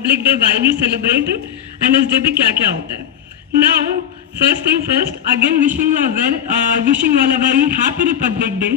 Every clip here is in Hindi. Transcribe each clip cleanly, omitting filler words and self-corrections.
Republic day why we celebrate and इस डे पे क्या क्या होता है। Now first thing first, again wishing all a very happy republic day.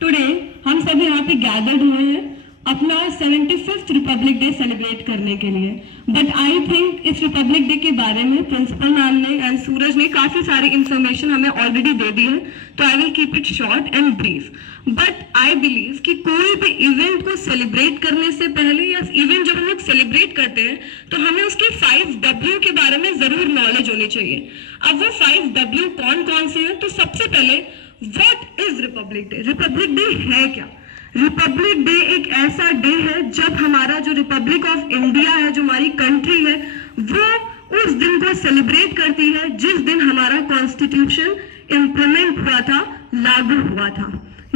Today हम सब यहाँ पे गैदर्ड हुए हैं अपना 75th रिपब्लिक डे सेलिब्रेट करने के लिए। बट आई थिंक इस रिपब्लिक डे के बारे में प्रिंसिपल मैम ने एंड सूरज ने काफी सारी इंफॉर्मेशन हमें ऑलरेडी दे दी है, तो I will keep it short and brief. But I believe कि कोई भी इवेंट को सेलिब्रेट करने से पहले या इवेंट जब हम लोग सेलिब्रेट करते हैं तो हमें उसके 5W के बारे में जरूर नॉलेज होनी चाहिए। अब वो 5W कौन कौन से हैं? तो सबसे पहले what is Republic day? Republic day है क्या? रिपब्लिक डे एक ऐसा डे है जब हमारा जो रिपब्लिक ऑफ इंडिया है, जो हमारी कंट्री है, वो उस दिन को सेलिब्रेट करती है जिस दिन हमारा कॉन्स्टिट्यूशन इंप्लीमेंट हुआ था, लागू हुआ था।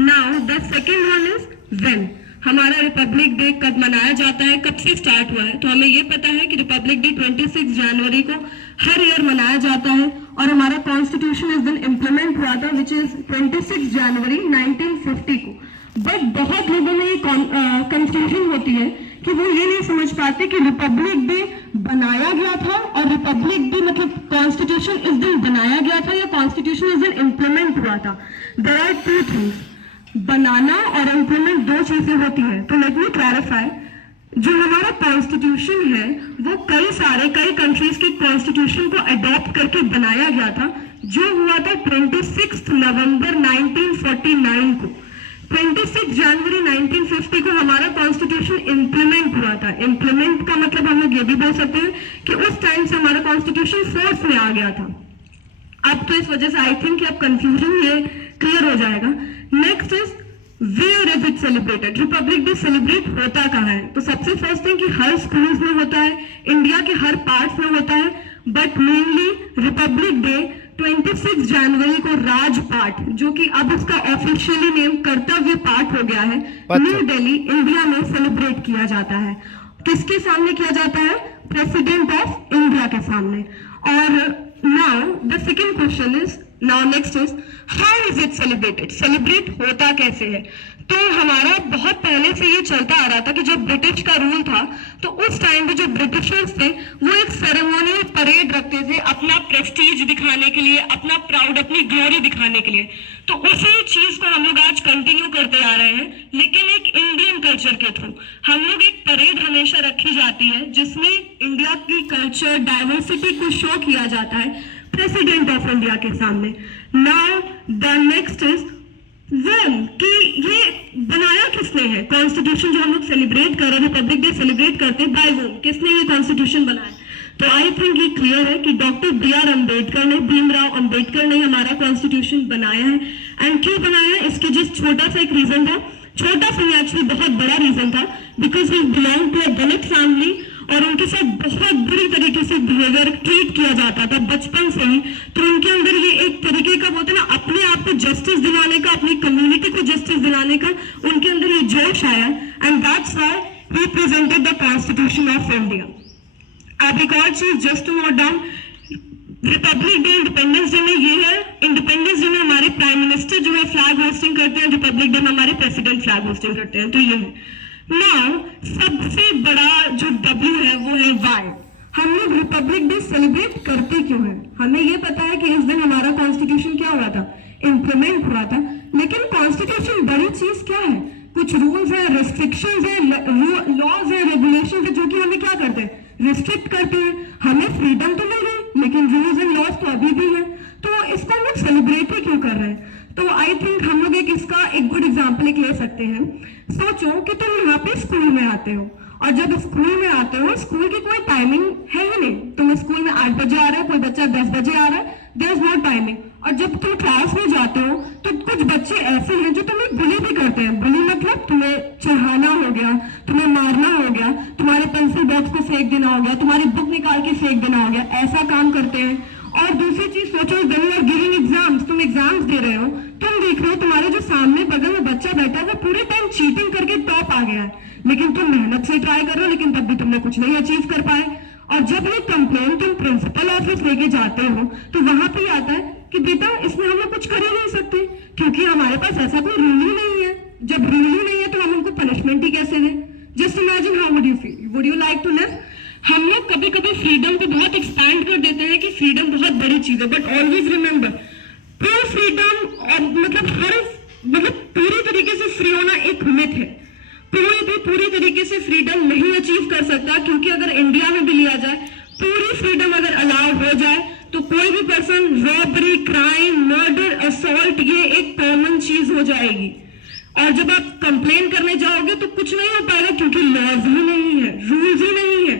Now the second one is when. हमारा रिपब्लिक डे कब मनाया जाता है, कब से स्टार्ट हुआ है? तो हमें ये पता है कि रिपब्लिक डे 26 जनवरी को हर ईयर मनाया जाता है और हमारा कॉन्स्टिट्यूशन इस दिन इंप्लीमेंट हुआ था विच इज 26 जनवरी 1950 को। बट बहुत लोगों में ये कंफ्यूजन होती है कि वो ये नहीं समझ पाते कि रिपब्लिक डे बनाया गया था और रिपब्लिक डे मतलब कॉन्स्टिट्यूशन इस दिन बनाया गया था या कॉन्स्टिट्यूशन इस दिन इंप्लीमेंट हुआ था। देयर आर टू थिंग्स, बनाना और इंप्लीमेंट दो चीजें होती है। तो लेट मी क्लैरिफाई, जो हमारा कॉन्स्टिट्यूशन है वो कई कंट्रीज के कॉन्स्टिट्यूशन को अडॉप्ट करके बनाया गया था, जो हुआ था 26 नवंबर 1949 को। 26 जनवरी 1950 को हमारा कॉन्स्टिट्यूशन इंप्लीमेंट हुआ था। इंप्लीमेंट का मतलब हम लोग ये भी बोल सकते हैं कि उस टाइम से हमारा कॉन्स्टिट्यूशन फोर्स में आ गया था। अब तो इस वजह से आई थिंक अब कंफ्यूजन ये क्लियर हो जाएगा। Next is where is it celebrated? Republic day celebrate होता कहाँ है? तो सबसे फर्स्ट थिंग कि हर स्कूल्स में होता है, इंडिया के हर पार्ट्स में होता है, बट मेनली रिपब्लिक डे 26 जनवरी को राजपाट, जो कि अब उसका ऑफिशियली नेम कर्तव्य पाठ हो गया है, न्यू दिल्ली इंडिया में सेलिब्रेट किया जाता है। किसके सामने किया जाता है? प्रेसिडेंट ऑफ इंडिया के सामने। और now the second question is, now next is how is it celebrated? Celebrate होता कैसे है? तो हमारा बहुत पहले से ये चलता आ रहा था कि जब ब्रिटिश का रूल था तो उस टाइम पे जो ब्रिटिशर्स थे वो एक सेरेमोनियल परेड रखते थे अपना प्रेस्टीज दिखाने के लिए, अपना प्राउड, अपनी ग्लोरी दिखाने के लिए। तो उसी चीज को हम लोग आज कंटिन्यू करते आ रहे हैं, लेकिन एक इंडियन कल्चर के थ्रू। हम लोग एक परेड हमेशा रखी जाती है जिसमें इंडिया की कल्चर डाइवर्सिटी को शो किया जाता है प्रेसिडेंट ऑफ इंडिया के सामने। Now the next is when, कि ये बनाया किसने है? कॉन्स्टिट्यूशन जो हम लोग सेलिब्रेट कर रहे हैं, रिपब्लिक डे सेलिब्रेट करते हैं, बाय वो किसने ये कॉन्स्टिट्यूशन बनाया? तो आई थिंक ये क्लियर है कि डॉक्टर B.R. अम्बेडकर ने, भीमराव अम्बेडकर ने हमारा कॉन्स्टिट्यूशन बनाया है। एंड क्यों बनाया है? इसके जस्ट छोटा सा एक रीजन था, छोटा सा एक्चुअली बहुत बड़ा रीजन था, because he belong to a Dalit family और उनके साथ बहुत बुरी तरीके से बिहेवियर ट्रीट किया जाता था बचपन से ही। तो उनके अंदर ये एक तरीके का होता है ना, अपने आप को जस्टिस दिलाने का, अपनी कम्युनिटी को जस्टिस दिलाने का उनके अंदर ये जोश आया, and that's why he presented the constitution of India. अब एक और चीज just to note down, republic day independence day में ये है, इंडिपेंडेंस डे में हमारे प्राइम मिनिस्टर जो है फ्लैग होस्टिंग करते हैं, रिपब्लिक डे में हमारे प्रेसिडेंट फ्लैग होस्टिंग करते हैं। तो ये है। नाउ सबसे बड़ा जो W है वो है वाई। हम लोग रिपब्लिक डे सेलिब्रेट करते क्यों है? हमें ये पता है कि इस दिन हमारा कॉन्स्टिट्यूशन क्या हुआ था? इंप्लीमेंट हुआ था। लेकिन कॉन्स्टिट्यूशन बड़ी चीज क्या है? कुछ रूल्स है, रेस्ट्रिक्शंस है, लॉज है, रेगुलेशन है, जो कि हमें क्या करते हैं? रिस्ट्रिक्ट करते हैं। हमें फ्रीडम तो मिल गई लेकिन रूल्स एंड लॉज तो अभी भी है। तो इसको हम लोग सेलिब्रेट ही क्यों कर रहे हैं? तो आई थिंक हम लोग इसका एक गुड एग्जाम्पल एक ले सकते हैं। सोचो कि तुम यहाँ पे स्कूल में आते हो और जब स्कूल में आते हो, स्कूल की कोई टाइमिंग है ही नहीं। तुम स्कूल में 8 बजे आ रहे हो, कोई बच्चा 10 बजे आ रहा है, देयर इज नो टाइमिंग। और जब तुम क्लास में जाते हो तो कुछ बच्चे ऐसे हैं जो तुम्हें बुली भी करते हैं। बुली मतलब तुम्हें चढ़ाना हो गया, तुम्हें मारना हो गया, तुम्हारे पेंसिल बॉक्स को फेंक देना हो गया, तुम्हारी बुक निकाल के फेंक देना हो गया, ऐसा काम करते हैं। और दूसरी चीज सोचो, when you are giving exams, तुम एग्जाम्स दे रहे हो, तुम देख रहे हो तुम्हारे जो सामने बगल में बच्चा बैठा है वो पूरे टाइम चीटिंग करके टॉप आ गया है, लेकिन तुम मेहनत से ट्राई कर रहे हो लेकिन तब भी तुमने कुछ नहीं अचीव कर पाए। और जब ये कंप्लेन तुम प्रिंसिपल ऑफिस लेके जाते हो तो वहां पे आता है कि बेटा इसमें हम लोग कुछ कर ही नहीं सकते क्योंकि हमारे पास ऐसा कोई रूल ही नहीं है। जब रूल ही नहीं है तो हम उनको पनिशमेंट ही कैसे दें? Just imagine how would you feel? Would you like to live? हम फ्रीडम को बहुत एक्सपैंड कर देते हैं कि फ्रीडम बहुत बड़ी चीज है, but always remember true freedom मतलब पूरी तरीके से फ्री होना एक मिथ है। कोई भी पूरी तरीके से फ्रीडम नहीं अचीव कर सकता, क्योंकि अगर इंडिया में भी लिया जाए पूरी फ्रीडम अगर अलाउ हो जाए तो कोई भी person robbery, crime, murder, assault ये एक कॉमन चीज हो जाएगी। और जब आप कंप्लेन करने जाओगे तो कुछ नहीं हो पाएगा, क्योंकि लॉज ही नहीं है, रूल्स ही नहीं है।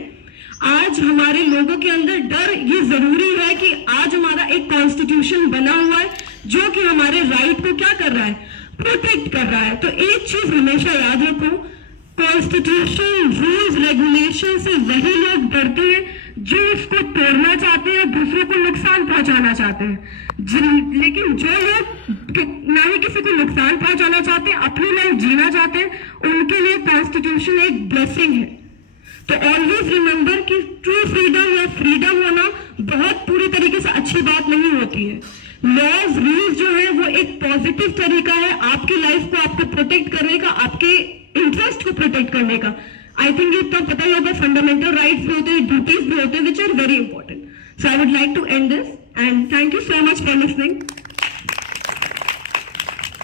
आज हमारे लोगों के अंदर डर ये जरूरी है कि आज हमारा एक कॉन्स्टिट्यूशन बना हुआ है जो कि हमारे राइट को क्या कर रहा है, प्रोटेक्ट कर रहा है। तो एक चीज हमेशा याद रखो, कॉन्स्टिट्यूशन, रूल्स, रेगुलेशन से वही लोग डरते हैं जो इसको तोड़ना चाहते हैं, दूसरों को नुकसान पहुंचाना चाहते हैं। लेकिन जो लोग ना ही किसी को नुकसान पहुंचाना चाहते हैं, अपनी लाइफ जीना चाहते हैं, उनके लिए कॉन्स्टिट्यूशन एक ब्लेसिंग है। तो ऑलवेज रिमेंबर कि ट्रू फ्रीडम या फ्रीडम होना बहुत पूरी तरीके से अच्छी बात नहीं होती है। लॉज, रूल्स जो है वो एक पॉजिटिव तरीका है आपकी लाइफ को आपको प्रोटेक्ट करने का, आपके इंटरेस्ट को प्रोटेक्ट करने का। आई थिंक ये तो पता ही होगा, फंडामेंटल राइट्स भी होते हैं, ड्यूटीज भी होते हैं, which are very important. So I would like to end this and thank you so much for listening.